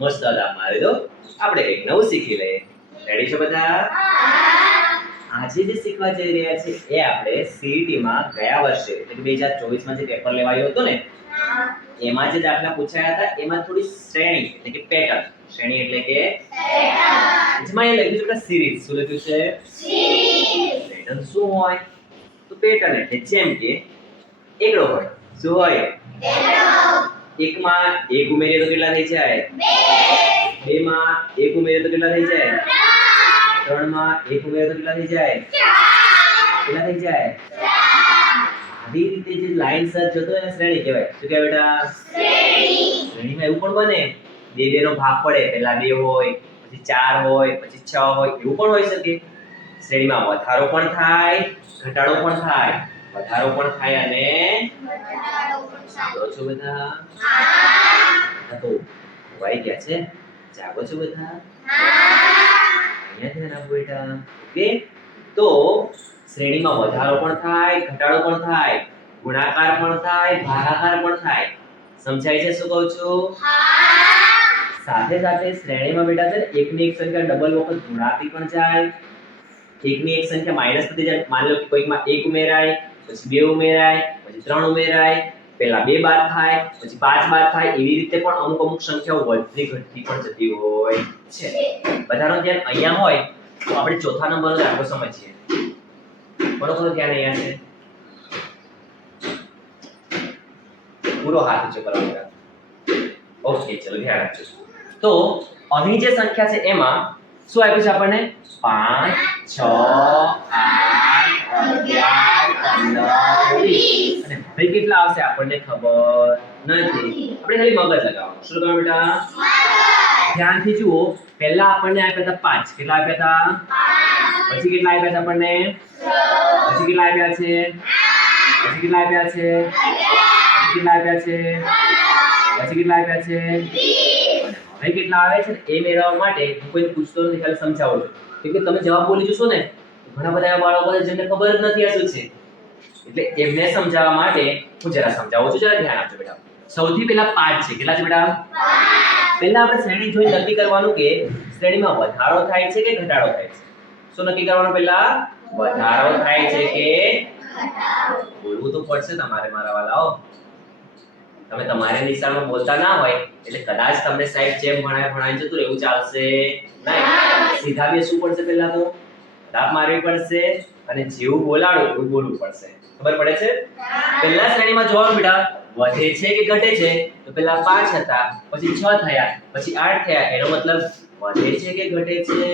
મસ્ત મારે તો આપણે કંઈક નવું શીખી લઈએ. રેડી છો બધા? આજે જે શીખવા જઈ રહ્યા છે એ આપણે CET માં ગયા વર્ષે એટલે કે 2024 માં જે પેપર લેવાયું હતું ને એમાં જે દાખલા પૂછાયા હતા એમાં થોડી શ્રેણી એટલે કે પેટર્ન શ્રેણી એટલે કે જેમાં એ લખ્યું છે સિરીઝ શું લખ્યું છે? પેટર્ન શું હોય? તો પેટર્ન એટલે જેમ કે એકડો હોય શું હોય? એકમાં એક ઉમેરીએ તો કેટલા થઈ જાય? બે. માં એક ઉમેરીએ તો કેટલા થઈ જાય? ત્રણમાં એક ઉમેરીએ તો કેટલા થઈ જાય? કેટલા થઈ જાય? આવી રીતે જે લાઈન સર્ચ જતો એને શ્રેણી કહેવાય. શું કહેવાય બેટા? શ્રેણીમાં એવું પણ બને. બે બે નો ભાગ પડે. પહેલા બે હોય પછી ચાર હોય પછી છ હોય. એવું પણ હોઈ શકે. શ્રેણીમાં વધારો પણ થાય ઘટાડો પણ થાય. વધારો પણ થાય અને સાંભળો છો બધા? હા. તો વાઈ ગયા છે. જાગો છો બધા? અહીંયા ધ્યાન આપો બેટા ઓકે? તો શ્રેણીમાં વધારો પણ થાય ઘટાડો પણ થાય ગુણાકાર પણ થાય ભાગાકાર પણ થાય. સમજાય છે શું કહું છું? સાથે સાથે શ્રેણીમાં બેટા છે ને એકની એક સંખ્યા ડબલ વખત ગુણાતી પણ જાય. એકની એક સંખ્યા માઇનસ થતી જાય. માની લો કે કોઈકમાં એક ઉમેરાય પછી બે ઉમેરાય પછી ત્રણ ઉમેરાય. પહેલા બે બાદ થાય, પછી પાંચ બાદ થાય, એવી રીતે પણ અમુક અમુક સંખ્યાઓ વધતી ઘટતી પણ જતી હોય છે. બધાનો ધ્યાન અહીંયા હોય, તો આપણે ચોથા નંબરનો દાખલો સમજીએ. બરોબર ધ્યાન અહીંયા છે? પૂરો હાથ ઊંચો કરો ઓકે ચલો ધ્યાન રાખજો. તો અહીં જે સંખ્યા છે એમાં શું આપ્યું છે આપણને? પાંચ, છ, આઠ, અગિયાર, પંદર, વીસ. અને હવે કેટલા આવશે આપણને ખબર નથી. આપણે ખાલી મગજ લગાવવાનું. શું લગાવો બેટા? ધ્યાનથી જુઓ. પહેલા આપણને આપ્યા હતા પાંચ. કેટલા આપ્યા હતા? પછી કેટલા આપ્યા છે આપણને? પછી કેટલા આપ્યા છે? પછી કેટલા આપ્યા છે? પછી કેટલા આપ્યા છે? પછી કેટલા આપ્યા છે? ભાઈ હવે કેટલા આવે છે એ મેળવવા માટે હું કોઈને પૂછતો નથી ખાલી સમજાવું છું. કે તમે જવાબ બોલી જશો ને ઘણા બધા એવા બાળકો છે જેમને ખબર જ નથી આ શું છે. એટલે એમને સમજાવવા માટે હું જરા સમજાવું છું જરા ધ્યાન આપજો બેટા. સૌથી પહેલા પાંચ છે. કેટલા છે બેટા? પહેલા આપણે શ્રેણી જોઈ નક્કી કરવાનું કે શ્રેણીમાં વધારો થાય છે કે ઘટાડો થાય છે? શું નક્કી કરવાનું પહેલા? વધારો થાય છે કે બોલવું તો પડશે તમારે મારા વાલાઓ. તમે તમારે નિશાળમાં બોલતા ના હોય એટલે કદાચ તમને સાહેબ જેમ ભણાય ભણાય જતું એવું ચાલશે. નહીં. સીધા બેસવું પડશે પહેલા તો. તાપ મારવી પડશે. અને જેવું બોલાડો એવું બોલવું પડશે. ખબર પડે છે? પહેલા શ્રેણીમાં જોવાનું બેટા. વધે છે કે ઘટે છે? તો પહેલા પાંચ હતા, પછી છ થયા, પછી આઠ થયા. એનો મતલબ વધે છે કે ઘટે છે?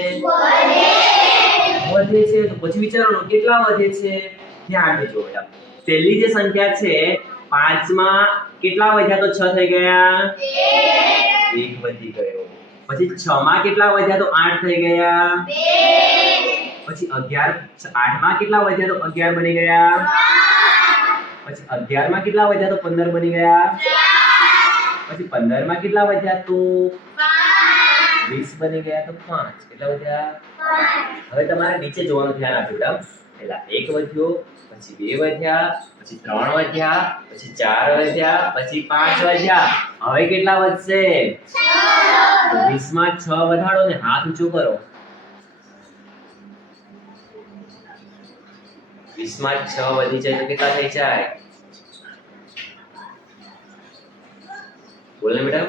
વધે છે. તો પછી વિચારવાનું કેટલા વધે છે? ધ્યાન દેજો બેટા. પહેલી જે સંખ્યા છે, પાંચમાં કેટલા વધ્યા? તો છ થઈ ગયા? એક વધી ગયો. પછી છ માં કેટલા વધ્યા? તો આઠ થઈ ગયા? પછી અગિયાર, આઠમાં કેટલા વધ્યા તો અગિયાર બની ગયા? પછી અગિયારમાં કેટલા વધ્યા તો પંદર બની ગયા? પછી પંદરમાં કેટલા વધ્યા તો? વીસ બની ગયા તો પાંચ. કેટલા વધ્યા? હવે તમારે નીચે જોવાનું ધ્યાન આપ્યું બેટા પહેલા એક વધ્યો, પછી બે વધ્યા, પછી ત્રણ વધ્યા, પછી ચાર વધ્યા, પછી પાંચ વધ્યા. હવે કેટલા વધશે? વીસમાં છ વધારો ને હાથ ઊંચો કરો. વીસમાં છ વધી જાય તો કેટલા થઈ જાય બોલ ને બેટા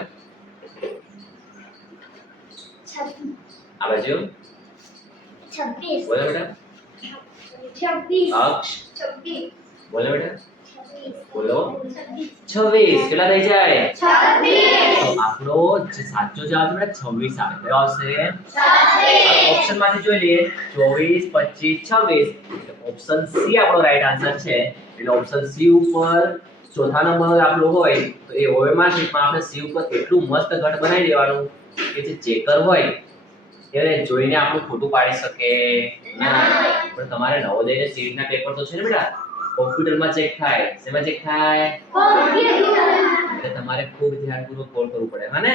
આ બાજુ છવ્વીસ બોલ ને બેટા છવ્વીસ અક્ષ બોલ ને બેટા છવ્વીસ બોલો? છવ્વીસ કેટલા થઈ જાય? આપણો જે સાચો જવાબ છે છવ્વીસ આવે. કયો આવશે? ઓપ્શનમાંથી જોઈ લઈએ. ચોવીસ પચીસ છવ્વીસ. ઓપ્શન સી આપણો રાઈટ આન્સર છે. એટલે ઓપ્શન સી ઉપર ચોથા નંબર આપણો હોય તો એ હોયમાંથી આપણે સી ઉપર એટલું મસ્ત ઘટ બનાવી દેવાનું કે જે ચેકર હોય એને જોઈને આપણું ખોટું પાડી શકે. ના. પણ તમારે નવોદયના સીટના પેપર તો છે ને બેટા કોમ્પ્યુટરમાં ચેક થાય. શેમાં ચેક થાય? એટલે તમારે ખૂબ ધ્યાનપૂર્વક કોલ કરવું પડે હા ને?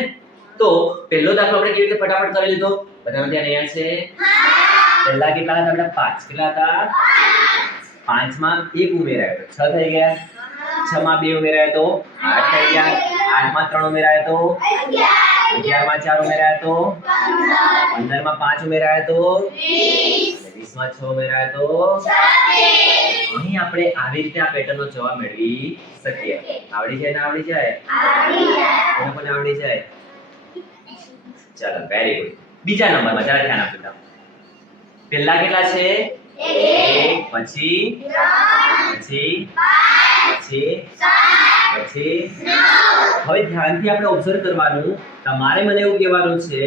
તો પહેલો દાખલો આપણે કેવી રીતે ફટાફટ કરી લીધો? બધાનું ધ્યાન અહીંયા છે? પહેલા કેટલા હતા આપણે પાંચ. કેટલા હતા? પાંચ. માં એક ઉમેરાયો તો છ થઈ ગયા? છ માં બે ઉમેરાયો તો આઠ થઈ ગયા? આઠમાં ત્રણ ઉમેરાયો તો અગિયાર. માં ચાર ઉમેરાયો તો પંદર. માં પાંચ ઉમેરાયો તો વીસ. માં છ ઉમેરાયો તો અહીં આપણે આવી રીતે આ પેટર્નનો જવાબ મેળવી શકીએ. આવડી જાય ને આવડી જાય? કોને કોને આવડી જાય. ચાલો વેરી ગુડ બીજા નંબરમાં જરા ધ્યાન આપજો બેટા. પહેલા કેટલા છે? એક પછી? પછી? પછી? પછી? હવે ધ્યાનથી આપણે ઓબ્ઝર્વ કરવાનું. તમારે મને એવું કહેવાનું છે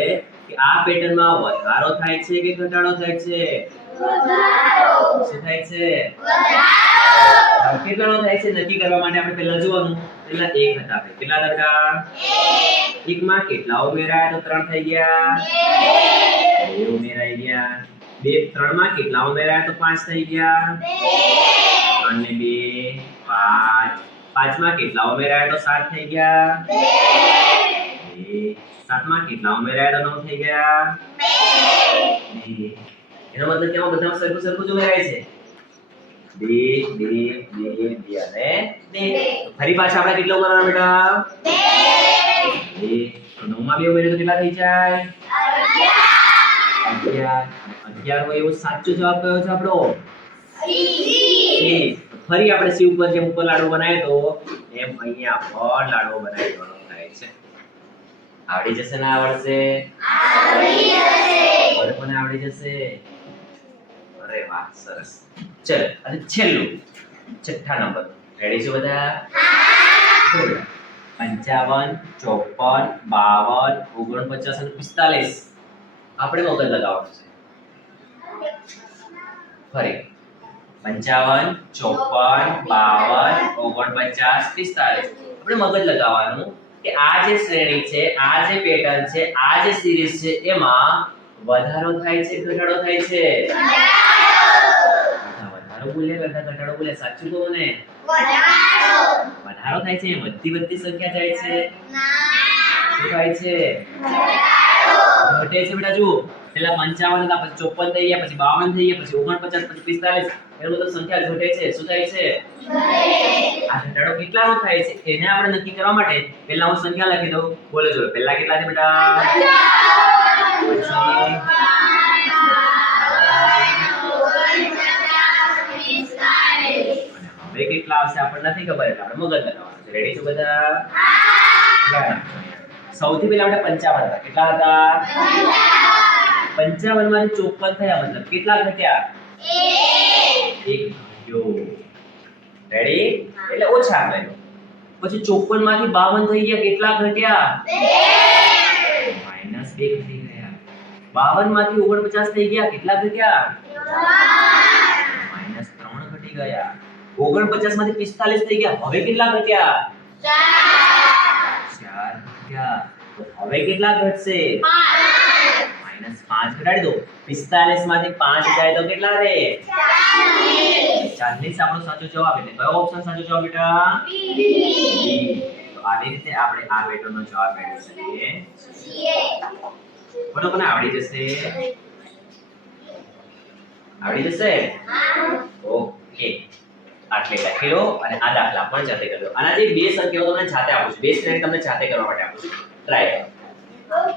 કે આ પેટર્નમાં વધારો થાય છે કે ઘટાડો થાય છે? થાય છે? કેટલાનો થાય છે? નક્કી કરવા માટે આપણે પહેલા જોવાનું. પહેલા એક હતા આપણે કેટલા હતા એકમાં કેટલા ઉમેરાયા? તો ત્રણ થઈ ગયા. બે. ઉમેરાઈ ગયા. બે ત્રણમાં કેટલા ઉમેરાયા? તો પાંચ થઈ ગયા. ત્રણ ને બે પાંચ. પાંચમાં કેટલા ઉમેરાયા? તો સાત થઈ ગયા. બે. સાતમાં કેટલા ઉમેરાયા? તો નવ થઈ ગયા. એનો મતલબ કે આમાં બધામાં સરખું સરખું જ છે. બે બે બે બે અને બે. ફરી પાછા આપણે કેટલો કરવાનો બેટા? બે. તો નવમાં બે ઉમેરીએ તો કેટલા થઈ જાય? અગિયાર. અગિયાર. હોય એવો સાચો જવાબ કયો છે આપણો? ફરી આપણે સી ઉપર જેમ ઉપર લાડવો બનાવ્યો તો એમ અહીંયા પણ લાડવો બનાવી દેવાનો થાય છે. આવડી જશે ને આવડશે મને આવડી જશે. અરે વાહ, સરસ. ચલો, અને છેલ્લું, છઠ્ઠા નંબર. રેડી છો બધા? પંચાવન, ચોપન, બાવન, ઓગણપચાસ અને પિસ્તાલીસ. આપણે મગજ લગાવવાનું છે. ફરી. પંચાવન, ચોપન, બાવન, ઓગણપચાસ, પિસ્તાલીસ. આપણે મગજ લગાવવાનું કે આ જે શ્રેણી છે, આ જે પેટર્ન છે, આ જે સિરીઝ છે, એમાં વધારો થાય છે ઘટાડો થાય છે? વધારો બોલે કરતા ઘટાડો બોલે સાચું કહો ને. વધારો. થાય છે વધતી વધતી સંખ્યા જાય છે. શું થાય છે? ઘટે છે બેટા જુઓ. પેલા પંચાવન હતા પછી ચોપન થઈ ગયા પછી બાવન થઈ ગયા પછી ઓગણપચાસ પછી પિસ્તાલીસ. એનું બધું સંખ્યા ઘટે છે. શું થાય છે? આ ઘટાડો કેટલાનો થાય છે? એને આપણે નક્કી કરવા માટે પહેલા હું સંખ્યા લખી દઉં. બોલો જો પહેલા કેટલા છે બેટા? પછી કેટલા આવશે આપણને નથી ખબર એટલે આપણે મગજ લગાવવાનું છે. રેડી છો બધા? સૌથી પહેલા આપણે પંચાવન હતા. કેટલા હતા? પંચાવન. માંથી ચોપન થયા મતલબ કેટલા ઘટ્યા? એક. ઘટ્યો. રેડી એટલે ઓછા કર્યો. પછી ચોપનમાંથી બાવન થઈ ગયા કેટલા ઘટ્યા? માઇનસ બે ઘટી ગયા. બાવનમાંથી ઓગણપચાસ થઈ ગયા કેટલા ઘટ્યા? માઇનસ ત્રણ ઘટી ગયા. ઓગણપચાસમાંથી પિસ્તાલીસ થઈ ગયા. હવે કેટલા ઘટ્યા? ચાર. ઘટ્યા. તો હવે કેટલા ઘટશે? માઇનસ પાંચ ઘટાડી દો. પિસ્તાલીસમાંથી પાંચ જાય તો કેટલા રહે ચાલીસ. આપણો સાચો જવાબ એટલે કયો ઓપ્શન સાચો જવાબ બેટા? તો આવી રીતે આપણે આ પેટર્નનો જવાબ મેળવી શકીએ બોલો કોને આવડી જશે? આવડી જશે? ઓકે આટલે લખેલો અને આ દાખલા પણ જાતે કરજો આના જે બે સંખ્યાઓ તમને જાતે આપું છું. બે સ્ટેન્ડ તમને જાતે કરવા માટે આપું છું. ટ્રાય કરો